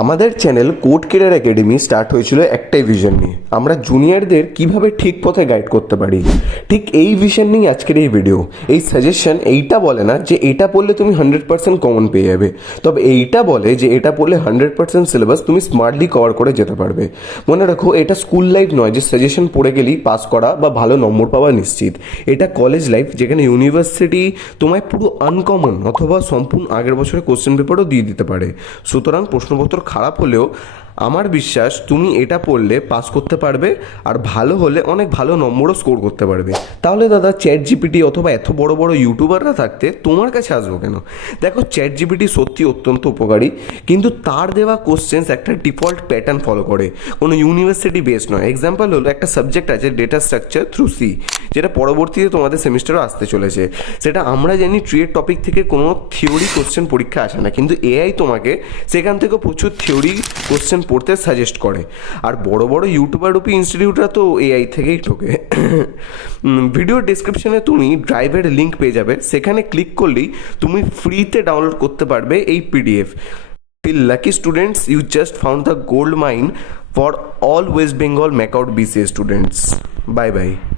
আমাদের channel code career academy start হয়েছিল একটাই ভিশন নিয়ে, আমরা জুনিয়রদের কিভাবে ঠিক পথে গাইড করতে পারি। ঠিক এই ভিশন নিয়ে আজকের এই ভিডিও। এই সাজেশন এইটা বলে না যে এটা পড়লে তুমি 100% কমন পেয়ে যাবে, তবে এইটা বলে যে এটা পড়লে 100% সিলেবাস তুমি স্মার্টলি কভার করে যেতে পারবে। মনে রাখো, এটা স্কুল লাইফ নয় যে সাজেশন পড়ে গেলেই পাস করা বা ভালো নম্বর পাওয়া নিশ্চিত। এটা কলেজ লাইফ, যেখানে ইউনিভার্সিটি তোমায় পুরো আনকমন অথবা সম্পূর্ণ আগের বছরের কোশ্চেন পেপারও দিয়ে দিতে পারে। সুতরাং প্রশ্নপত্র খারাপ হলেও আমার বিশ্বাস তুমি এটা পড়লে পাস করতে পারবে, আর ভালো হলে অনেক ভালো নম্বরও স্কোর করতে পারবে। তাহলে দাদা, চ্যাট জিপিটি অথবা এত বড় বড় ইউটিউবাররা থাকতে তোমার কাছে আসবো কেন? দেখো, চ্যাট জিপিটি সত্যি অত্যন্ত উপকারী, কিন্তু তার দেওয়া কোশ্চেন্স একটা ডিফল্ট প্যাটার্ন ফলো করে, কোনো ইউনিভার্সিটি বেস নয়। এক্সাম্পল হলো, একটা সাবজেক্ট আছে ডেটা স্ট্রাকচার থ্রু সি, যেটা পরবর্তীতে তোমাদের সেমিস্টারও আসতে চলেছে। সেটা আমরা জানি ট্রিয়ের টপিক থেকে কোনো থিওরি কোশ্চেন পরীক্ষা আসে না, কিন্তু এআই তোমাকে সেখান থেকে প্রচুর থিওরি কোশ্চেন পড়তে সাজেস্ট করে। আর বড় বড় ইউটিউবার রূপী ইনস্টিটিউটরা তো এআই থেকেই ঠোকে। ভিডিও ডিসক্রিপশনে তুমি ড্রাইভের লিঙ্ক পেয়ে যাবে, সেখানে ক্লিক করলেই তুমি ফ্রিতে ডাউনলোড করতে পারবে এই PDF. Feel lucky students, you just found the gold mine for all West Bengal MACOUT BCA students. Bye bye.